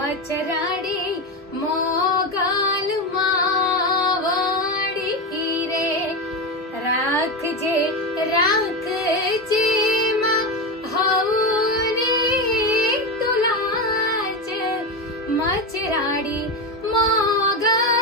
मचराडी मोगाल मावाडी रे राखजे राखजे मा हौने तुलाच मचराडी मोगाल